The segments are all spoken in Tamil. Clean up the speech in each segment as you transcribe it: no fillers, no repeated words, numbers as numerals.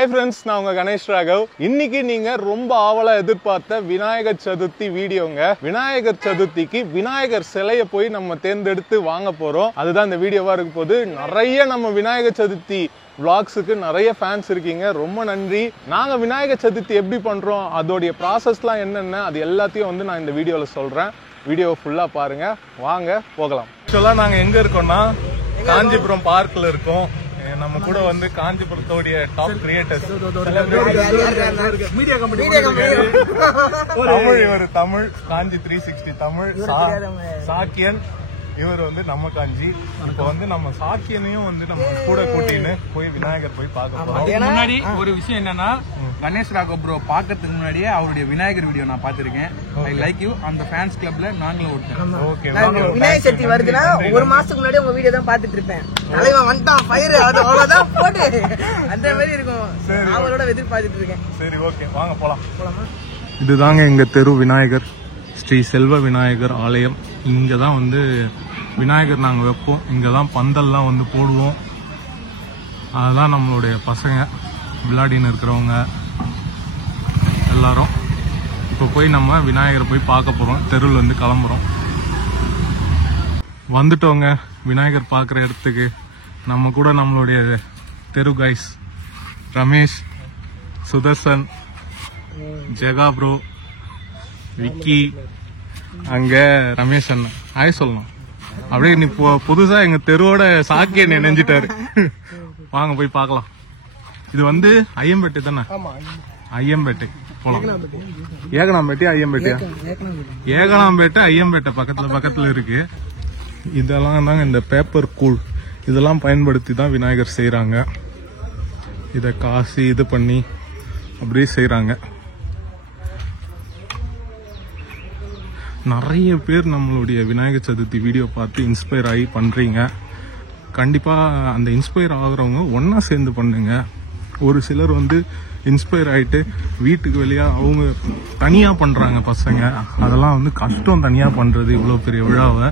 Hi friends, நான் உங்க கணேஷ் ராகவ். இன்னைக்கு நீங்க ரொம்ப ஆவலா எதிர்பார்த்த விநாயகர் சதுர்த்தி வீடியோங்க. விநாயகர் சதுர்த்திக்கு விநாயகர் சிலையை போய் நம்ம தேர்ந்தெடுத்து வாங்க போறோம். அதுதான் இந்த வீடியோவா இருக்க போகுது. நிறைய நம்ம விநாயகர் சதுர்த்தி vlogsக்கு நிறைய ஃபேன்ஸ் இருக்கீங்க. ரொம்ப நன்றி. நாங்க விநாயகர் சதுர்த்தி எப்படி பண்றோம், அதோடைய ப்ராசஸ்லாம் என்னென்ன, அது எல்லாத்தையும் வந்து நான் இந்த வீடியோல சொல்றேன். வீடியோ ஃபுல்லா பாருங்க. வாங்க போகலாம். ஆக்சுவலா நாங்க எங்க இருக்கோம்னா காஞ்சிபுரம் பார்க்ல இருக்கோம். நம்ம கூட வந்து காஞ்சிபுரத்தோடைய top creators media company Tamil, இவர் தமிழ் காஞ்சி 360 தமிழ் சாக்கியன், இவர் வந்து நம்ம காஞ்சி. இப்ப வந்து நம்ம சாக்கியனையும் வந்து நம்ம கூட கூட்டின்னு போய் விநாயகர் போய் பார்க்க போறோம். முன்னாடி ஒரு விஷயம் என்னன்னா, கணேஷ் ராகவ் ப்ரோ பாக்கிறதுக்கு முன்னாடியே அவருடைய விநாயகர் வீடியோ நான் பாத்திருக்கேன். I like you. அந்த ஃபேன்ஸ் கிளப்ல நாங்களும் ஒருத்தர். ஓகே, விநாயகர் சதுர்த்தி வருதுன்னா ஒரு மாசத்துக்கு முன்னாடி உங்க வீடியோ தான் பாத்துட்டு இருப்பேன். தலைவன் வந்துட்டான் ஃபயர், அது அவ்வளவுதான் போட்டு அந்த மாதிரி இருக்கும். அவரோட எதிர்பார்த்துட்டு இருக்கேன். சரி, ஓகே, வாங்க போலாம். இதுதாங்க எங்க தெரு விநாயகர், ஸ்ரீ செல்வ விநாயகர் ஆலயம். இங்கதான் வந்து விநாயகர் நாங்க வைப்போம். இங்கதான் பந்தல்லாம் வந்து போடுவோம். அதுதான் நம்மளுடைய பசங்க விளையாடின்னு இருக்கிறவங்க எல்லாரும். இப்போ போய் நம்ம விநாயகரை போய் பார்க்க போறோம். தெருவில் இருந்து கிளம்புறோம். வந்துட்டோங்க விநாயகர் பார்க்குற இடத்துக்கு. நம்ம கூட நம்மளுடைய தெரு கைஸ் ரமேஷ், சுதர்சன், ஜெகா ப்ரோ, விக்கி, அங்க ரமேஷ் அண்ணன். ஆய் சொல்லணும். அப்படியே நீ புதுசா எங்க தெருவோட சாக்கிய நினைஞ்சிட்டாரு. வாங்க போய் பார்க்கலாம். இது வந்து ஐயம்பேட்டை தானே? ஐயம்பேட்டை போலாம். ஏகனாம்பேட்டை ஐயம்பேட்டையா? ஏகனாம்பேட்டை ஐயம்பேட்டை பக்கத்துல இருக்கு. இதெல்லாம் தாங்க இந்த பேப்பர் கூழ், இதெல்லாம் பயன்படுத்தி தான் விநாயகர் செய்யறாங்க. இத காசி இது பண்ணி அப்படியே செய்யறாங்க. நிறைய பேர் நம்மளுடைய விநாயகர் சதுர்த்தி வீடியோ பார்த்து இன்ஸ்பயர் ஆகி பண்றீங்க. கண்டிப்பா அந்த இன்ஸ்பயர் ஆகுறவங்க ஒன்னா சேர்ந்து பண்ணுங்க. ஒரு சிலர் வந்து இன்ஸ்பயர் ஆயிட்டு வீட்டுக்கு வெளியா அவங்க தனியா பண்றாங்க பசங்க. அதெல்லாம் வந்து கஷ்டம் தனியா பண்றது. இவ்வளவு பெரிய விழாவை,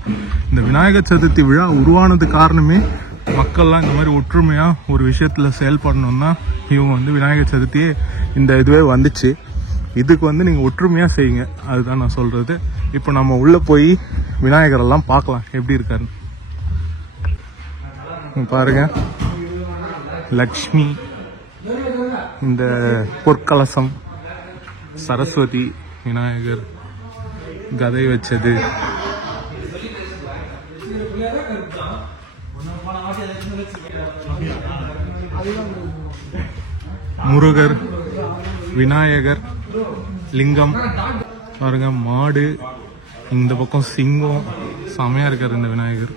இந்த விநாயகர் சதுர்த்தி விழா உருவானது காரணமே மக்கள்லாம் இந்த மாதிரி ஒற்றுமையா ஒரு விஷயத்துல செயல்படணும்னா இவங்க வந்து விநாயகர் சதுர்த்தியே இந்த இதுவே வந்துச்சு. இதுக்கு வந்து நீங்க ஒற்றுமையா செய்யுங்க, அதுதான் நான் சொல்றது. இப்போ நம்ம உள்ள போய் விநாயகர் எல்லாம் பார்க்கலாம் எப்படி இருக்காருன்னு. பாருங்க, லக்ஷ்மி, இந்த பொற்கலசம், சரஸ்வதி, விநாயகர் கதை வச்சது, முருகர், விநாயகர், லிங்கம் பாருங்க, மாடு, இந்த பக்கம் சிங்கம். செமையா இருக்காரு இந்த விநாயகர்.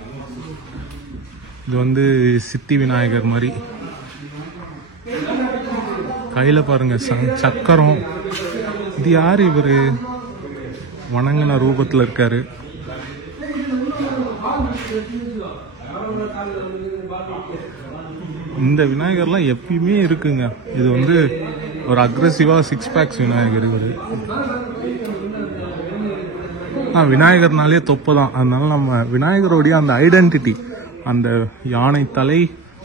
இது வந்து சித்தி விநாயகர் மாதிரி. கையில பாருங்க சக்கரம். இது யாரு இவரு? வணங்கின ரூபத்துல இருக்காரு. இந்த விநாயகர்லாம் எப்பயுமே இருக்குங்க. இது வந்து ஒரு அக்ரெசிவா 6 பேக்ஸ் விநாயகர் இவரு. விநாயகர்னாலே தொப்பு தான். அதனால நம்ம விநாயகருடைய அந்த ஐடென்டிட்டி, அந்த யானை தலை,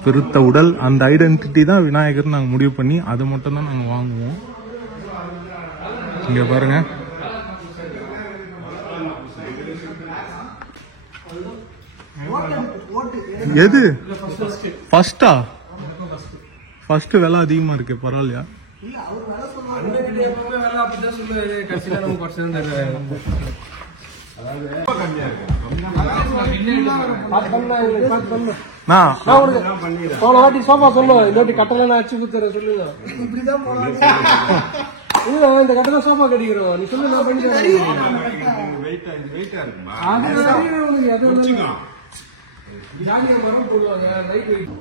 பெருத்த உடல், அந்த ஐடென்டிட்டி தான் விநாயகர் நாங்கள் முடிவு பண்ணி அது மட்டும் தான் நாங்கள் வாங்குவோம். இங்க பாருங்க, எது ஃபர்ஸ்டா? ஃபர்ஸ்ட் விலை அதிகமா இருக்கு, பரவாயில்லையா? இந்த கட்டணம் சோஃபா கட்டிக்கிறோம். நீ சொல்லு, நான் பண்ணி போடுவாங்க. லைட் வெயிட்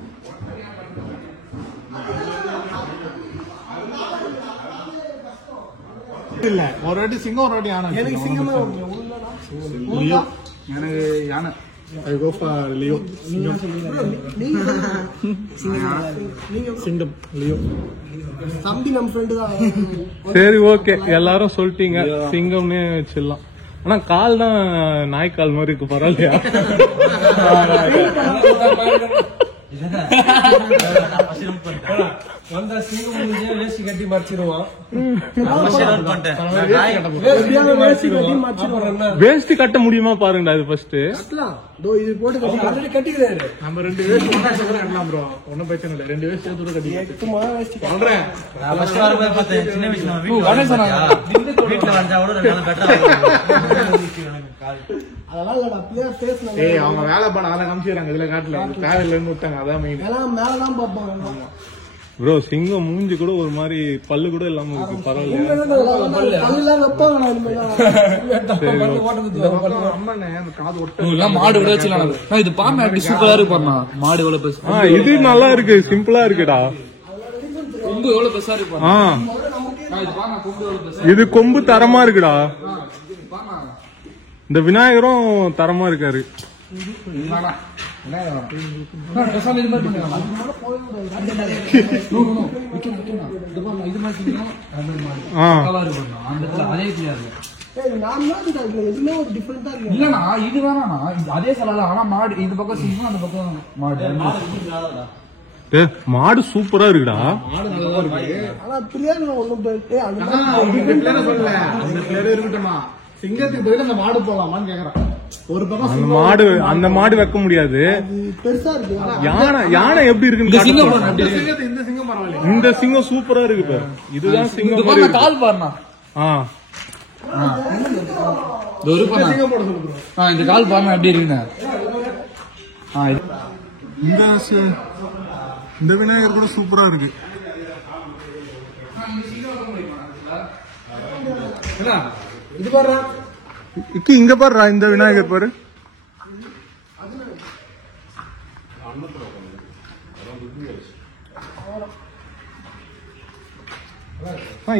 இல்ல, ஒரு வாட்டி சிங்கம், ஒரு வாட்டி யானை. எனக்கு சிங்கமே லியோ. எனக்கு யானை. I go for Leo. சிங்கம், லியோ. தம்பி நம்ம ஃப்ரெண்டு தான். சரி, ஓகே, எல்லாரும் சொல்லிட்டீங்க சிங்கம்னே வச்சிடலாம். ஆனா கால் தான் நாய்க்கால் மாதிரி இருக்கு, பரவாயில்லையா? வந்தா சிங்கம் முடிஞ்சே வேஷ்டி கட்டி மறைச்சிருவான். வேஷ்டி கட்ட முடியுமா பாருங்கடா இது ஃபர்ஸ்ட். இது போட்டு கட்டிக்கிறாரு. நம்ம 2 வேஷ்டி கட்டலாம் ப்ரோ, ஒன்னும் பிரச்சனை இல்லை. 2 வேஷ்டி சேர்த்து கட்டிக்கலாம். அவங்க வேலை பண்ண அதை காமிச்சுறாங்க, இதுல காட்டல தேவையில்லைன்னு விட்டாங்க. அதான் மெயின். மேலதான் பார்ப்பாங்க ப்ரோ. சிங்கம் மூஞ்சி கூட ஒரு மாதிரி பல்லு கூட இல்லாம இருக்கு. பரவாயில்ல. மாடு விட வச்சுலாம் இது பாருங்க, சூப்பரா இருக்கு. மாடு எவ்வளவு பெருசு, இது நல்லா இருக்கு, சிம்பிளா இருக்குடா. கொம்பு எவ்வளவு பெருசா இருக்கு. இது கொம்பு தரமா இருக்குடா. இந்த விநாயகரும் தரமா இருக்காரு. அதே சலால. ஆனா மாடு இந்த பக்கம் சிங்கம், அந்த பக்கம் மாடு. மாடு சூப்பரா இருக்குடா. இருக்கட்டுமா, சிங்கத்துக்கு பதில் அந்த மாடு போலாமான்னு கேக்குறான். ஒரு பக்கம் அந்த மாடு வைக்க முடியாது. யானை எப்படி இருக்குன்னு இந்த சிங்கம் பரவாயில்ல. இந்த சிங்கம் சூப்பரா இருக்கு பாரு. இதுதான் சிங்கம். கால் பாருண்ணா. இந்த கால் பாருங்க எப்படி இருக்குண்ணா. இந்த விநாயகர் கூட சூப்பரா இருக்கு. இது பாரு, இங்க பாரு, இந்த விநாயகர் பாரு.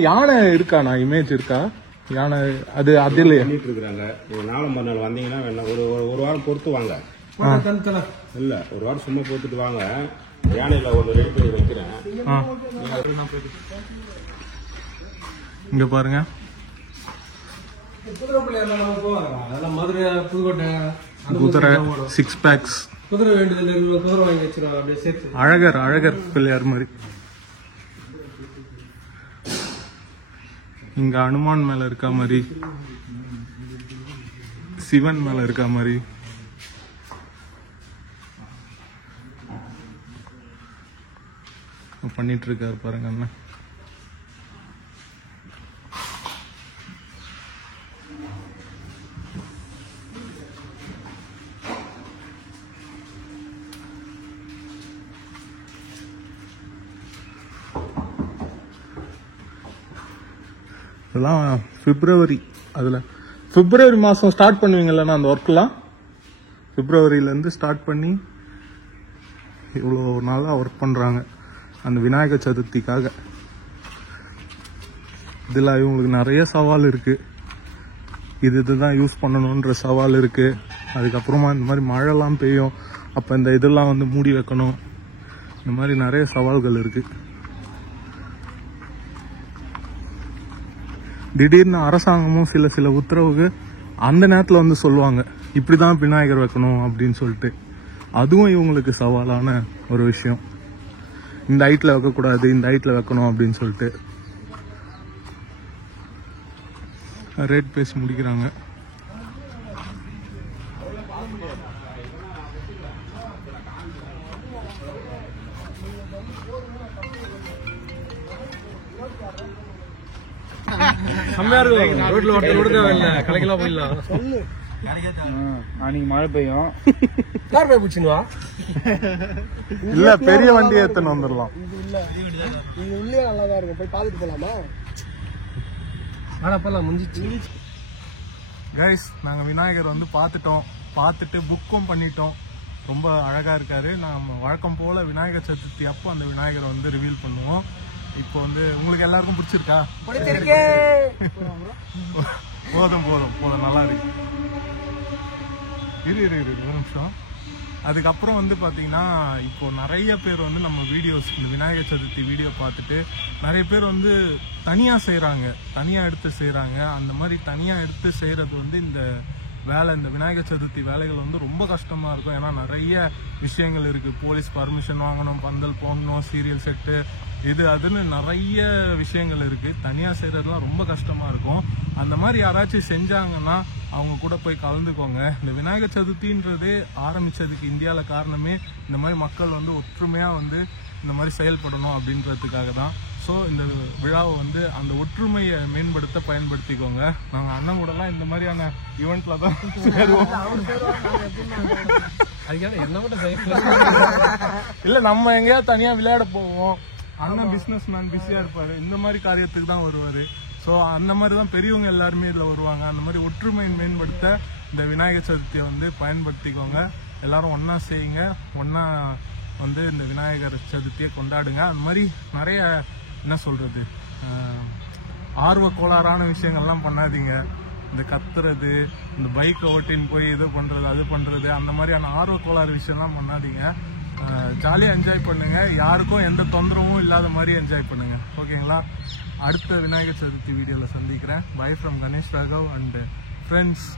யானை இருக்கா? நான் இமேஜ் இருக்கா யானை? அது இல்லையா இருக்காங்க. நாளை மறுநாள் வந்தீங்கன்னா ஒரு வாரம் பொறுத்து வாங்க. இல்ல, ஒரு வாரம் சும்மா பொறுத்துட்டு வாங்க. யானையில ஒன்று ரெடி பண்ணி வைக்கிறேன். இங்க பாருங்க. மதுரை புதுக்கோட்டை குதிரை 6 packs. குதிரை வேண்டியதில் குதிரை வாங்கி வச்சிருவாங்க. அப்படியே சேர்த்து அழகர் பிள்ளையார் மாதிரி. இங்க அனுமான் மேல இருக்க மாதிரி, சிவன் மேல இருக்க மாதிரி. பண்ணிட்டு இருக்காரு பாருங்க அண்ணன். இதெல்லாம் பிப்ரவரி. அதில் பிப்ரவரி மாதம் ஸ்டார்ட் பண்ணுவீங்கல்லண்ணா அந்த ஒர்க்கெலாம்? பிப்ரவரியிலேருந்து ஸ்டார்ட் பண்ணி இவ்வளோ நாளாக ஒர்க் பண்ணுறாங்க அந்த விநாயகர் சதுர்த்திக்காக. இதில் இவங்களுக்கு நிறைய சவால் இருக்குது. இதுதான் யூஸ் பண்ணணுன்ற சவால் இருக்குது. அதுக்கப்புறமா இந்த மாதிரி மழைலாம் பெய்யும், அப்போ இந்த இதெல்லாம் வந்து மூடி வைக்கணும். இந்த மாதிரி நிறைய சவால்கள் இருக்குது. திடீர்னு அரசாங்கமும் சில உத்தரவுக்கு அந்த நேரத்தில் வந்து சொல்லுவாங்க, இப்படி தான் விநாயகர் வைக்கணும் அப்படின்னு சொல்லிட்டு. அதுவும் இவங்களுக்கு சவாலான ஒரு விஷயம். இந்த ஹைட்டில் வைக்கக்கூடாது, இந்த ஹைட்டில் வைக்கணும் அப்படின்னு சொல்லிட்டு ரேட் பேசி முடிக்கிறாங்க. அன்னைக்கு மழை பெய்யும். இல்ல பெரிய வண்டியை எத்தனை வந்துடலாம். உள்ளே நல்லாதான் இருக்கும், போய் பாத்துட்டு போலாமா? கைஸ், நாங்க விநாயகர் வந்து பார்த்துட்டு புக்கும் பண்ணிட்டோம். ரொம்ப அழகா இருக்காரு. நாம வழக்கம் போல விநாயகர் சதுர்த்தி அப்போ அந்த விநாயகரை வந்து ரிவீல் பண்ணுவோம். இப்போ வந்து உங்களுக்கு எல்லாருக்கும் பிடிச்சிருக்கா? போதும் நல்லா இருக்கு. இரு ஒரு நிமிஷம். அதுக்கப்புறம் வந்து பாத்தீங்கன்னா இப்போ நிறைய பேர் வந்து நம்ம வீடியோஸ், இந்த விநாயகர் சதுர்த்தி வீடியோ பார்த்துட்டு நிறைய பேர் வந்து தனியா எடுத்து செய்யறாங்க. அந்த மாதிரி தனியா எடுத்து செய்யறது வந்து இந்த விநாயகர் சதுர்த்தி வேலைகள் வந்து ரொம்ப கஷ்டமா இருக்கும். ஏன்னா நிறைய விஷயங்கள் இருக்கு. போலீஸ் பர்மிஷன் வாங்கணும், பந்தல் போடணும், சீரியல் செட்டு, இது அதுன்னு நிறைய விஷயங்கள் இருக்கு. தனியா செய்யறதுலாம் ரொம்ப கஷ்டமா இருக்கும். அந்த மாதிரி யாராச்சும் செஞ்சாங்கன்னா அவங்க கூட போய் கலந்துக்கோங்க. இந்த விநாயகர் சதுர்த்தின்றது ஆரம்பிச்சதுக்கு இந்தியாவில காரணமே இந்த மாதிரி மக்கள் வந்து ஒற்றுமையா வந்து இந்த மாதிரி செயல்படணும் அப்படின்றதுக்காக தான். ஸோ இந்த விழாவை வந்து அந்த ஒற்றுமையை மேம்படுத்த பயன்படுத்திக்கோங்க. நாங்கள் அண்ணன் கூடலாம் இந்த மாதிரியான ஈவெண்ட்ல தான் சேருவோம். அதுக்காக என்ன மட்டும் இல்ல நம்ம எங்கேயாவது தனியா விளையாட போவோம். அண்ணன் பிசினஸ் மேன் பிஸியா இருப்பாரு, இந்த மாதிரி காரியத்துக்கு தான் வருவாரு. ஸோ அந்த மாதிரி தான் பெரியவங்க எல்லாருமே இதுல வருவாங்க. அந்த மாதிரி ஒற்றுமையை மேம்படுத்த இந்த விநாயகர் சதுர்த்தியை வந்து பயன்படுத்திக்கோங்க. எல்லாரும் ஒன்னா செய்யுங்க, ஒன்னா வந்து இந்த விநாயகர் சதுர்த்தியை கொண்டாடுங்க. அந்த மாதிரி நிறைய என்ன சொல்றது ஆர்வ கோளாறான விஷயங்கள்லாம் பண்ணாதீங்க. இந்த கத்துறது, இந்த பைக் ஓட்டின்னு போய் இது பண்றது, அது பண்றது, அந்த மாதிரியான ஆர்வ கோளாறு விஷயம்லாம் பண்ணாதீங்க. ஜாலியா என்ஜாய் பண்ணுங்க. யாருக்கும் எந்த தொந்தரவும் இல்லாத மாதிரி என்ஜாய் பண்ணுங்க. ஓகேங்களா? அடுத்த விநாயகர் சதுர்த்தி வீடியோல சந்திக்கிறேன். By from Ganesh Raghav and friends.